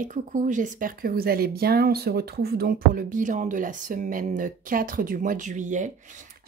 Et coucou, j'espère que vous allez bien. On se retrouve donc pour le bilan de la semaine 4 du mois de juillet.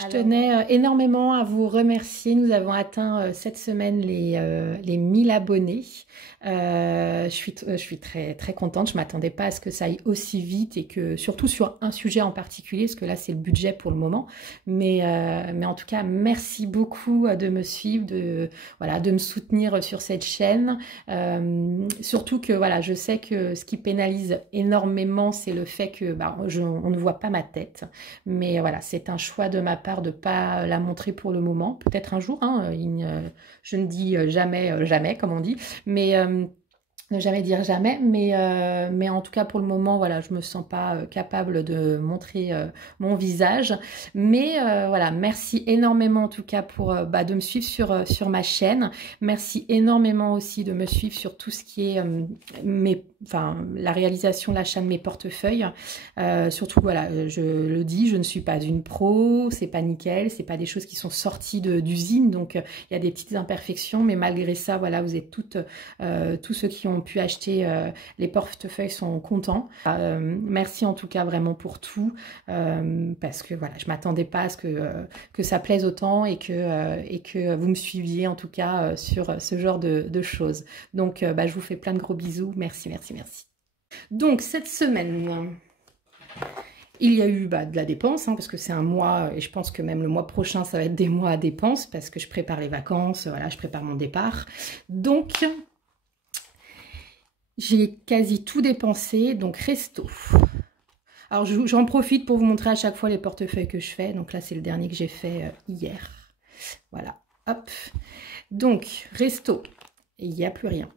Je tenais énormément à vous remercier. Nous avons atteint cette semaine les 1000 abonnés. Je suis très, très contente. Je ne m'attendais pas à ce que ça aille aussi vite et que surtout sur un sujet en particulier, parce que là c'est le budget pour le moment. Mais en tout cas, merci beaucoup de me suivre, voilà, de me soutenir sur cette chaîne. Surtout que voilà, je sais que ce qui pénalise énormément, c'est le fait que on ne voit pas ma tête. Mais voilà, c'est un choix de ma part de ne pas la montrer pour le moment. Peut-être un jour, hein, je ne dis jamais, jamais, comme on dit. Mais ne jamais dire jamais, mais en tout cas pour le moment, voilà, je me sens pas capable de montrer mon visage. Mais voilà, merci énormément en tout cas pour de me suivre sur ma chaîne. Merci énormément aussi de me suivre sur tout ce qui est la réalisation, l'achat de mes portefeuilles. Surtout, voilà, je le dis, je ne suis pas une pro, c'est pas nickel, c'est pas des choses qui sont sorties d'usine, donc il y a des petites imperfections, mais malgré ça, voilà, vous êtes tous ceux qui ont pu acheter les portefeuilles sont contents. Merci en tout cas vraiment pour tout, parce que voilà, je m'attendais pas à ce que ça plaise autant et que vous me suiviez en tout cas sur ce genre de choses. Donc je vous fais plein de gros bisous, merci, merci, merci. Donc cette semaine, il y a eu de la dépense, hein, parce que c'est un mois, et je pense que même le mois prochain, ça va être des mois à dépenses, parce que je prépare les vacances, voilà, je prépare mon départ. Donc, j'ai quasi tout dépensé, donc resto. Alors, j'en profite pour vous montrer à chaque fois les portefeuilles que je fais. Donc là, c'est le dernier que j'ai fait hier. Voilà, hop. Donc, resto, il n'y a plus rien.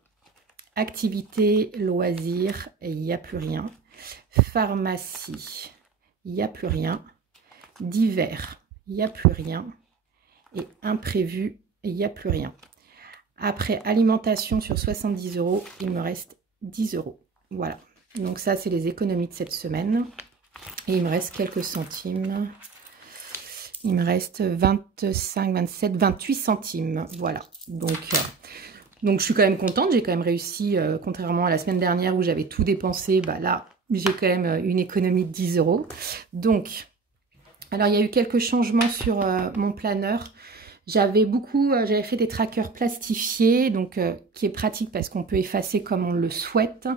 Activité, loisirs, il n'y a plus rien. Pharmacie, il n'y a plus rien. Divers, il n'y a plus rien. Et imprévu, il n'y a plus rien. Après alimentation sur 70 €, il me reste 10 €. Voilà. Donc ça, c'est les économies de cette semaine. Et il me reste quelques centimes. Il me reste 25, 27, 28 centimes. Voilà. Donc je suis quand même contente. J'ai quand même réussi, contrairement à la semaine dernière où j'avais tout dépensé. Là, j'ai quand même une économie de 10 €. Donc, alors il y a eu quelques changements sur mon planeur. J'avais fait des trackers plastifiés, donc qui est pratique parce qu'on peut effacer comme on le souhaite.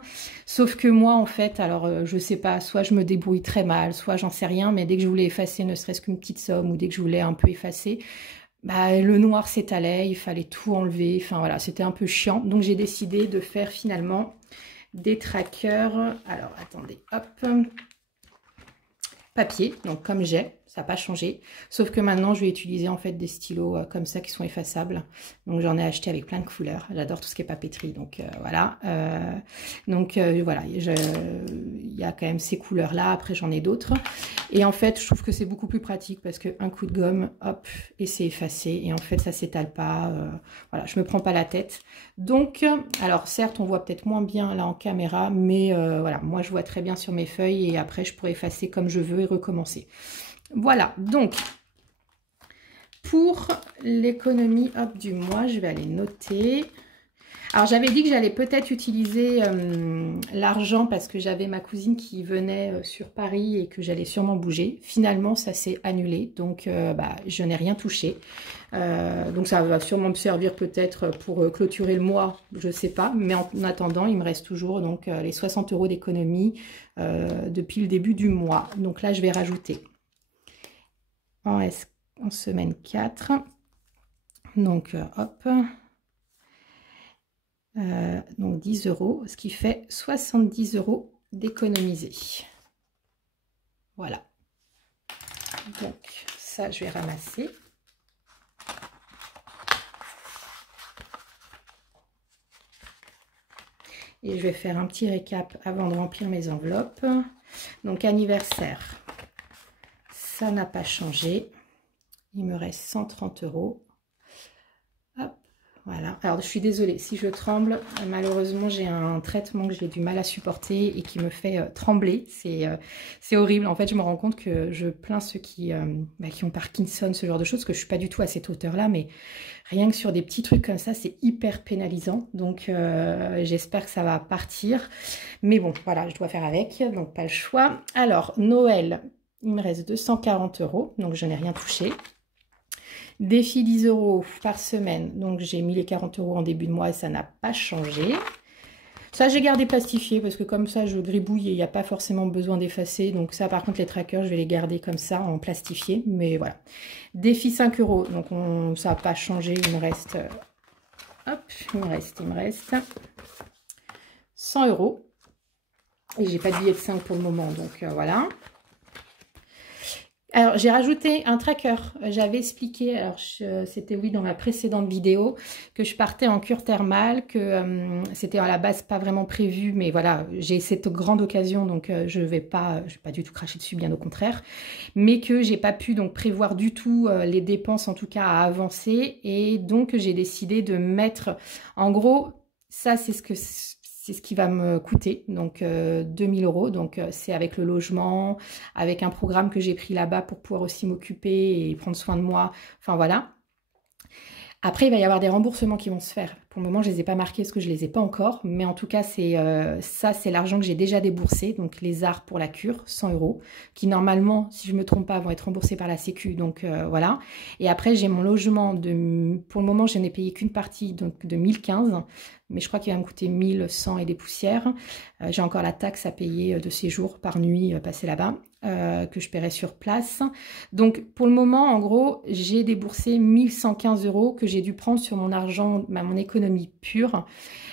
Sauf que moi, en fait, alors je sais pas, soit je me débrouille très mal, soit j'en sais rien, mais dès que je voulais effacer ne serait-ce qu'une petite somme ou dès que je voulais un peu effacer, le noir s'étalait, il fallait tout enlever. Enfin voilà, c'était un peu chiant. Donc j'ai décidé de faire finalement des trackers. Alors attendez, hop, papier, donc comme j'ai. Ça n'a pas changé, sauf que maintenant je vais utiliser en fait des stylos comme ça qui sont effaçables. Donc j'en ai acheté avec plein de couleurs. J'adore tout ce qui est papeterie, donc voilà. Voilà, il y a quand même ces couleurs là. Après j'en ai d'autres. Et en fait je trouve que c'est beaucoup plus pratique parce qu'un coup de gomme, hop, et c'est effacé. Et en fait ça s'étale pas. Voilà, je me prends pas la tête. Donc, alors certes on voit peut-être moins bien là en caméra, mais voilà, moi je vois très bien sur mes feuilles et après je pourrais effacer comme je veux et recommencer. Voilà, donc, pour l'économie du mois, je vais aller noter. Alors, j'avais dit que j'allais peut-être utiliser l'argent parce que j'avais ma cousine qui venait sur Paris et que j'allais sûrement bouger. Finalement, ça s'est annulé, donc je n'ai rien touché. Donc, ça va sûrement me servir peut-être pour clôturer le mois, je ne sais pas. Mais en attendant, il me reste toujours donc, les 60 € d'économie depuis le début du mois. Donc là, je vais rajouter en semaine 4. Donc, hop. Donc 10 €, ce qui fait 70 € d'économiser. Voilà. Donc, ça, je vais ramasser. Et je vais faire un petit récap avant de remplir mes enveloppes. Donc, anniversaire. Ça n'a pas changé. Il me reste 130 €. Hop, Voilà. Alors, je suis désolée, si je tremble, malheureusement, j'ai un traitement que j'ai du mal à supporter et qui me fait trembler. C'est horrible. En fait, je me rends compte que je plains ceux qui ont Parkinson, ce genre de choses, parce que je ne suis pas du tout à cette hauteur-là, mais rien que sur des petits trucs comme ça, c'est hyper pénalisant. Donc, j'espère que ça va partir. Mais bon, voilà, je dois faire avec, donc pas le choix. Alors, Noël, il me reste 240 €, donc je n'ai rien touché. Défi 10 € par semaine, donc j'ai mis les 40 € en début de mois et ça n'a pas changé. Ça, j'ai gardé plastifié parce que comme ça, je gribouille et il n'y a pas forcément besoin d'effacer. Donc ça, par contre, les trackers, je vais les garder comme ça en plastifié. Mais voilà. Défi 5 €, donc ça n'a pas changé. Il me reste, hop, il me reste 100 €. Et j'ai pas de billet de 5 pour le moment, donc voilà. Alors, j'ai rajouté un tracker. J'avais expliqué, alors c'était oui dans ma précédente vidéo, que je partais en cure thermale, que c'était à la base pas vraiment prévu, mais voilà, j'ai cette grande occasion, donc je vais pas du tout cracher dessus, bien au contraire, mais que j'ai pas pu donc prévoir du tout les dépenses, en tout cas à avancer, et donc j'ai décidé de mettre, en gros, ça c'est ce qui va me coûter, donc 2000 €, donc c'est avec le logement, avec un programme que j'ai pris là-bas pour pouvoir aussi m'occuper et prendre soin de moi, enfin voilà. Après, il va y avoir des remboursements qui vont se faire. Pour le moment, je ne les ai pas marqués parce que je ne les ai pas encore. Mais en tout cas, ça, c'est l'argent que j'ai déjà déboursé. Donc, les arts pour la cure, 100 €, qui normalement, si je ne me trompe pas, vont être remboursés par la Sécu. Donc, voilà. Et après, j'ai mon logement. Pour le moment, je n'ai payé qu'une partie, donc de 1015. Mais je crois qu'il va me coûter 1100 et des poussières. J'ai encore la taxe à payer de séjour par nuit passée là-bas, que je paierai sur place. Donc, pour le moment, en gros, j'ai déboursé 1115 € que j'ai dû prendre sur mon argent, mon économie pure.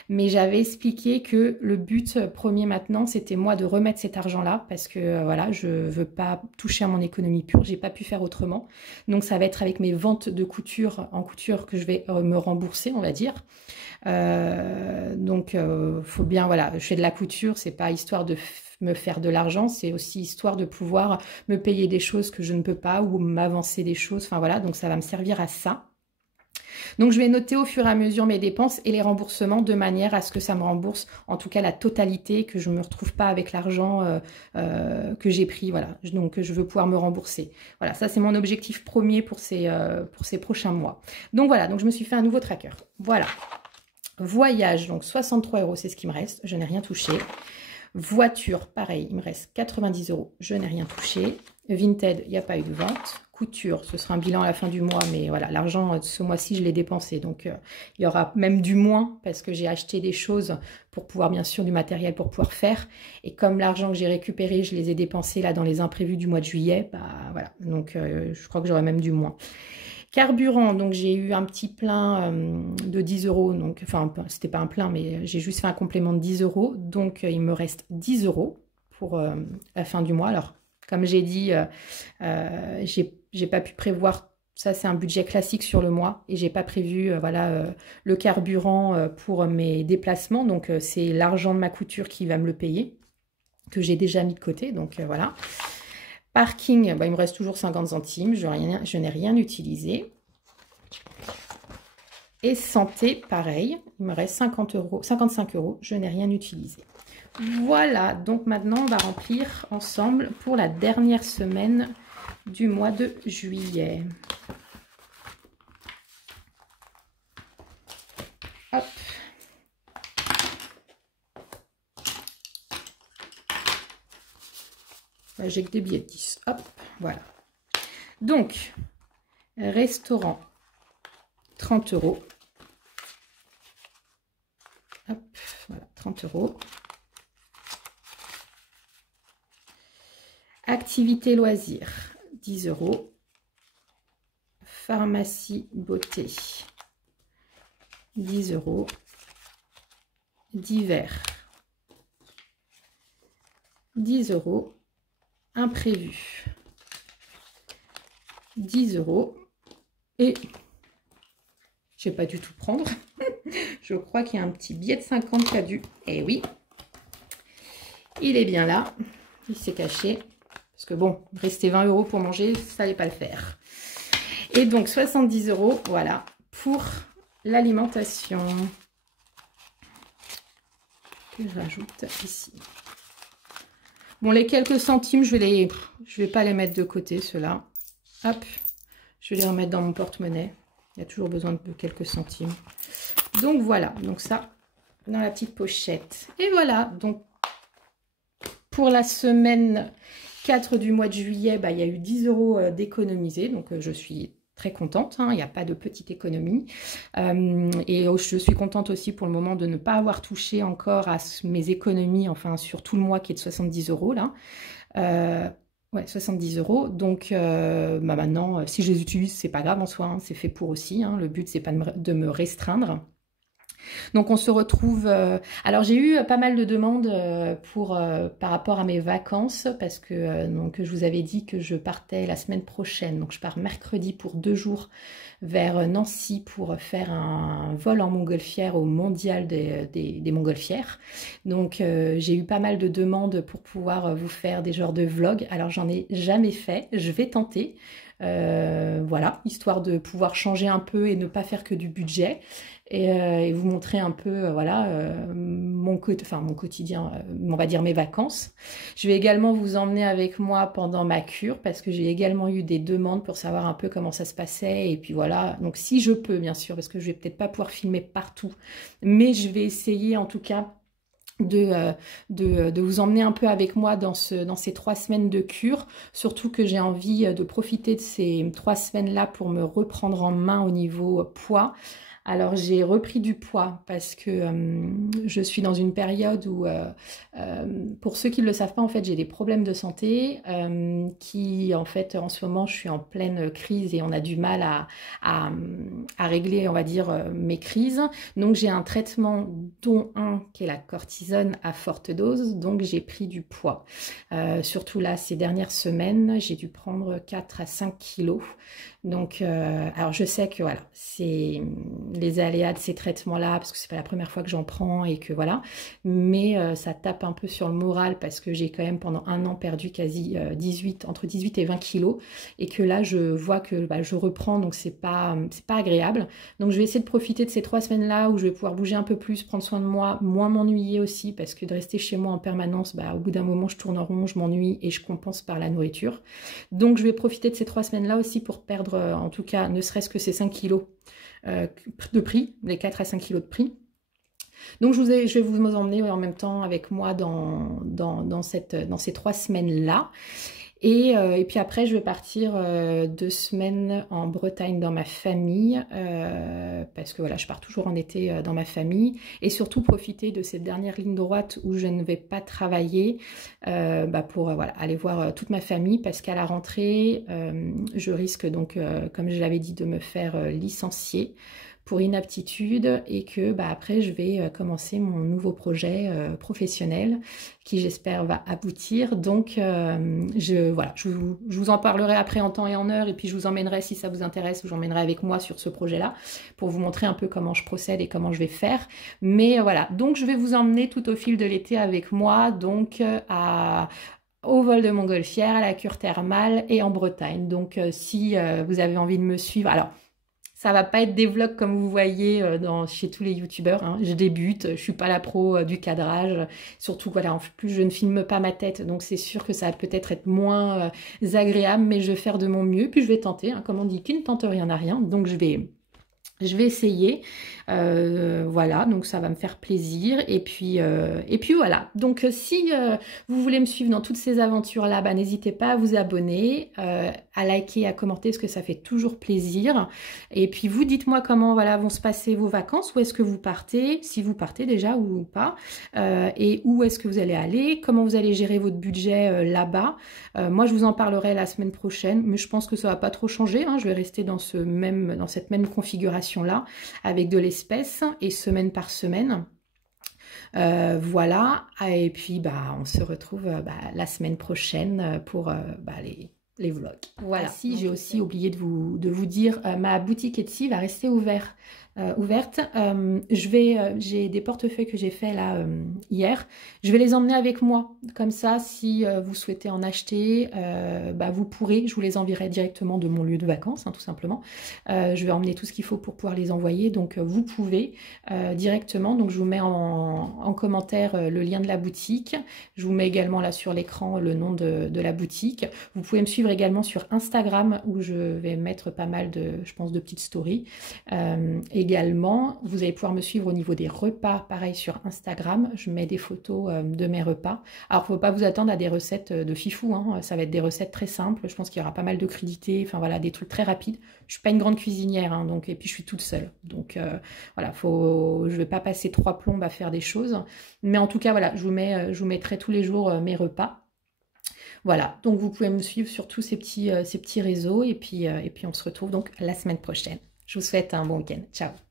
Mais j'avais expliqué que le but premier maintenant, c'était moi de remettre cet argent-là parce que voilà, je ne veux pas toucher à mon économie pure. J'ai pas pu faire autrement. Donc, ça va être avec mes ventes de couture en couture que je vais me rembourser, on va dire. Donc, faut bien, voilà, je fais de la couture, c'est pas histoire de me faire de l'argent, c'est aussi histoire de pouvoir me payer des choses que je ne peux pas ou m'avancer des choses, enfin voilà, donc ça va me servir à ça. Donc, je vais noter au fur et à mesure mes dépenses et les remboursements de manière à ce que ça me rembourse, en tout cas la totalité, que je ne me retrouve pas avec l'argent que j'ai pris, voilà. Donc, je veux pouvoir me rembourser. Voilà, ça c'est mon objectif premier pour ces prochains mois. Donc, voilà, donc je me suis fait un nouveau tracker. Voilà. Voyage, donc 63 €, c'est ce qui me reste, je n'ai rien touché. Voiture, pareil, il me reste 90 €, je n'ai rien touché. Vinted, il n'y a pas eu de vente. Couture, ce sera un bilan à la fin du mois, mais voilà, l'argent ce mois-ci, je l'ai dépensé. Donc, il y aura même du moins parce que j'ai acheté des choses pour pouvoir, bien sûr, du matériel pour pouvoir faire. Et comme l'argent que j'ai récupéré, je les ai dépensés là dans les imprévus du mois de juillet, bah voilà. Donc, je crois que j'aurai même du moins. Carburant, donc j'ai eu un petit plein de 10 €, donc, enfin, c'était pas un plein, mais j'ai juste fait un complément de 10 €. Donc, il me reste 10 € pour la fin du mois. Alors, comme j'ai dit, j'ai pas pu prévoir, ça c'est un budget classique sur le mois, et j'ai pas prévu voilà, le carburant pour mes déplacements. Donc, c'est l'argent de ma couture qui va me le payer, que j'ai déjà mis de côté, donc voilà. Parking, bah, il me reste toujours 50 centimes, je n'ai rien utilisé. Et santé, pareil, il me reste 55 €, je n'ai rien utilisé. Voilà, donc maintenant on va remplir ensemble pour la dernière semaine du mois de juillet. Hop. J'ai que des billets de 10. Hop, voilà. Donc, restaurant, 30 €. Hop, voilà, 30 €. Activité loisirs, 10 €. Pharmacie beauté, 10 €. Divers, 10 €. Imprévu, 10 €. Et je ne vais pas du tout prendre. Je crois qu'il y a un petit billet de 50 qui a dû. Eh oui, il est bien là. Il s'est caché. Parce que bon, rester 20 € pour manger, ça n'allait pas le faire. Et donc 70 €, voilà, pour l'alimentation que je rajoute ici. Bon, les quelques centimes, je vais pas les mettre de côté, ceux-là. Hop, je vais les remettre dans mon porte-monnaie. Il y a toujours besoin de quelques centimes. Donc voilà, donc ça, dans la petite pochette. Et voilà, donc pour la semaine 4 du mois de juillet, bah, il y a eu 10 € d'économisés. Donc je suis très contente, hein, il n'y a pas de petite économie. Et je suis contente aussi pour le moment de ne pas avoir touché encore à mes économies, enfin sur tout le mois qui est de 70 € là. Ouais, 70 €. Donc bah maintenant, si je les utilise, c'est pas grave en soi, hein, c'est fait pour aussi. Hein, le but, c'est pas de me restreindre. Donc on se retrouve... alors j'ai eu pas mal de demandes par rapport à mes vacances parce que donc, je vous avais dit que je partais la semaine prochaine. Donc je pars mercredi pour 2 jours vers Nancy pour faire un vol en montgolfière au mondial des montgolfières. Donc j'ai eu pas mal de demandes pour pouvoir vous faire des genres de vlogs. Alors j'en ai jamais fait, je vais tenter. Voilà, histoire de pouvoir changer un peu et ne pas faire que du budget et vous montrer un peu voilà mon quotidien, on va dire mes vacances. Je vais également vous emmener avec moi pendant ma cure parce que j'ai également eu des demandes pour savoir un peu comment ça se passait et puis voilà, donc si je peux bien sûr, parce que je vais peut-être pas pouvoir filmer partout, mais je vais essayer en tout cas de vous emmener un peu avec moi dans ces 3 semaines de cure, surtout que j'ai envie de profiter de ces 3 semaines-là pour me reprendre en main au niveau poids. Alors j'ai repris du poids parce que je suis dans une période où, pour ceux qui ne le savent pas, en fait j'ai des problèmes de santé qui en fait en ce moment je suis en pleine crise et on a du mal à régler on va dire mes crises. Donc j'ai un traitement dont un qui est la cortisone à forte dose, donc j'ai pris du poids. Surtout là ces dernières semaines j'ai dû prendre 4 à 5 kilos. Donc alors je sais que voilà c'est les aléas de ces traitements-là, parce que c'est pas la première fois que j'en prends et que voilà, mais ça tape un peu sur le moral parce que j'ai quand même pendant 1 an perdu quasi entre 18 et 20 kilos et que là je vois que bah, je reprends, donc c'est pas agréable. Donc je vais essayer de profiter de ces 3 semaines-là où je vais pouvoir bouger un peu plus, prendre soin de moi, moins m'ennuyer aussi parce que de rester chez moi en permanence, bah, au bout d'un moment je tourne en rond, je m'ennuie et je compense par la nourriture. Donc je vais profiter de ces 3 semaines-là aussi pour perdre en tout cas ne serait-ce que ces 5 kilos de prix, les 4 à 5 kilos de prix. Donc je vais vous emmener en même temps avec moi dans ces 3 semaines-là. Et puis après, je vais partir 2 semaines en Bretagne dans ma famille, parce que voilà, je pars toujours en été dans ma famille, et surtout profiter de cette dernière ligne droite où je ne vais pas travailler pour voilà, aller voir toute ma famille, parce qu'à la rentrée, je risque donc, comme je l'avais dit, de me faire licencier pour inaptitude et que après je vais commencer mon nouveau projet professionnel qui j'espère va aboutir. Donc je vous en parlerai après en temps et en heure et puis je vous emmènerai si ça vous intéresse, j'emmènerai avec moi sur ce projet-là pour vous montrer un peu comment je procède et comment je vais faire. Mais voilà, donc je vais vous emmener tout au fil de l'été avec moi, donc au vol de montgolfière, à la cure thermale et en Bretagne. Donc si vous avez envie de me suivre, alors ça va pas être des vlogs comme vous voyez chez tous les youtubeurs, hein. Je débute, je suis pas la pro du cadrage, surtout voilà, en plus je ne filme pas ma tête, donc c'est sûr que ça va peut-être être moins agréable, mais je vais faire de mon mieux, puis je vais tenter, hein, comme on dit, qui ne tente rien n'a rien, donc je vais essayer, voilà, donc ça va me faire plaisir, et puis voilà, donc si vous voulez me suivre dans toutes ces aventures là, n'hésitez pas à vous abonner, à liker, à commenter, parce que ça fait toujours plaisir, et puis vous dites-moi comment voilà vont se passer vos vacances, où est-ce que vous partez, si vous partez déjà ou pas, et où est-ce que vous allez aller, comment vous allez gérer votre budget là-bas. Moi je vous en parlerai la semaine prochaine, mais je pense que ça va pas trop changer, hein. Je vais rester dans cette même configuration là avec de l'espèce et semaine par semaine. Voilà, et puis on se retrouve la semaine prochaine pour les vlogs. Voilà, si j'ai aussi oublié de vous dire, ma boutique Etsy va rester ouverte ouvertes. J'ai des portefeuilles que j'ai fait là hier. Je vais les emmener avec moi. Comme ça, si vous souhaitez en acheter, vous pourrez. Je vous les enverrai directement de mon lieu de vacances, hein, tout simplement. Je vais emmener tout ce qu'il faut pour pouvoir les envoyer. Donc, vous pouvez directement. Donc, je vous mets en commentaire le lien de la boutique. Je vous mets également là sur l'écran le nom de la boutique. Vous pouvez me suivre également sur Instagram où je vais mettre pas mal je pense, de petites stories. Également, vous allez pouvoir me suivre au niveau des repas, pareil sur Instagram. Je mets des photos de mes repas. Alors, il ne faut pas vous attendre à des recettes de fifou, hein. Ça va être des recettes très simples. Je pense qu'il y aura pas mal de crudités, enfin voilà, des trucs très rapides. Je ne suis pas une grande cuisinière, hein, et puis je suis toute seule. Donc voilà, je ne vais pas passer 3 plombes à faire des choses. Mais en tout cas, voilà, je vous mettrai tous les jours mes repas. Voilà, donc vous pouvez me suivre sur tous ces petits réseaux et puis on se retrouve donc la semaine prochaine. Je vous souhaite un bon week-end. Ciao!